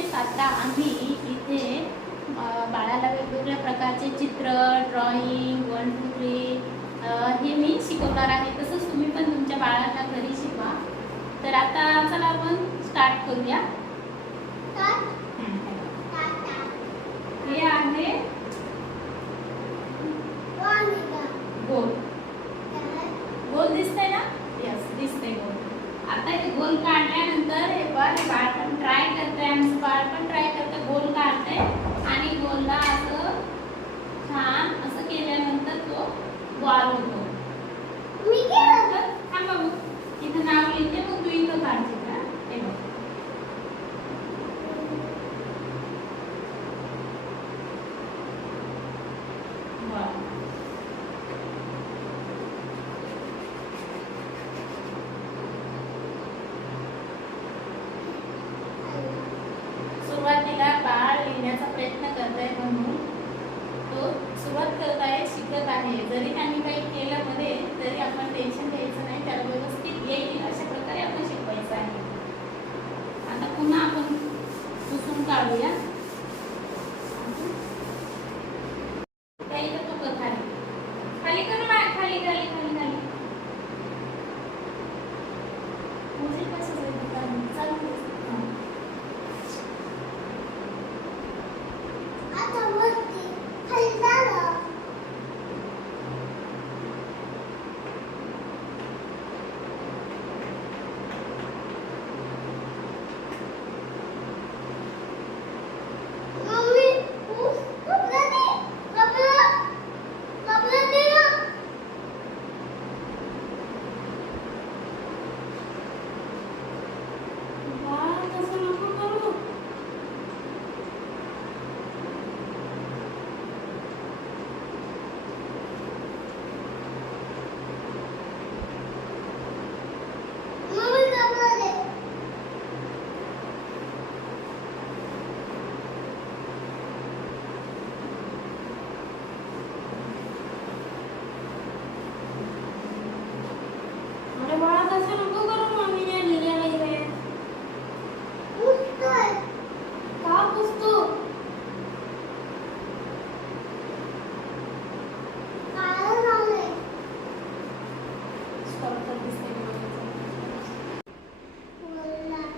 आता आम्ही इथे बाळाला वेगवेगळ्या प्रकारचे चित्र ड्रॉइंग वन टू थ्री हे मी शिकवणार आहे. तसंच तुम्ही पण तुमच्या बाळाला घरी शिकवा. तर आता चला आपण स्टार्ट करूया. हे आहे गोल. गोल दिसतंय ना? यस दिसतंय गोल. आता हे गोल काढल्यानंतर हे बघ बाळ पण ट्राय करताय आमचं बाळ पण ट्राय करतंय गोल काढतंय आणि गोलला असं छान असं केल्यानंतर तो बॉल होतो तर थांब बाबू इथं नाव लिहिते मग तू इथं काढते का हे बघ बॉल सुरुवातीला बाळ लिहिण्याचा प्रयत्न करत आहे म्हणून तो सुरुवात करत आहे शिकत आहे. जरी त्यांनी काही केलं मध्ये तरी आपण टेन्शन घ्यायचं नाही त्याला व्यवस्थित येईल अशा प्रकारे आपण शिकवायचं आहे. आता पुन्हा आपण पुसून काढूया.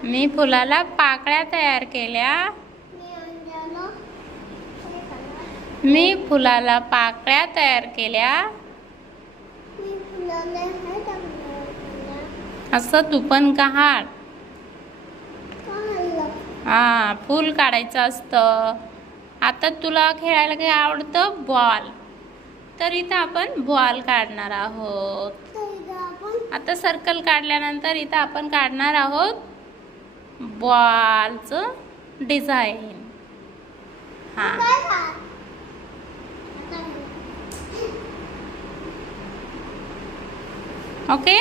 मी फुलाला पाकळ्या तयार केल्या. मी फुलाला पाकळ्या तयार केल्या. असं तू पण काढ हा फूल काढायचं असतं. आता तुला खेळायला काही आवडतं? बॉल. तर इथं आपण बॉल काढणार आहोत. आता सर्कल काढल्यानंतर इथं आपण काढणार आहोत. बॉलचं डिझाईन हां ओके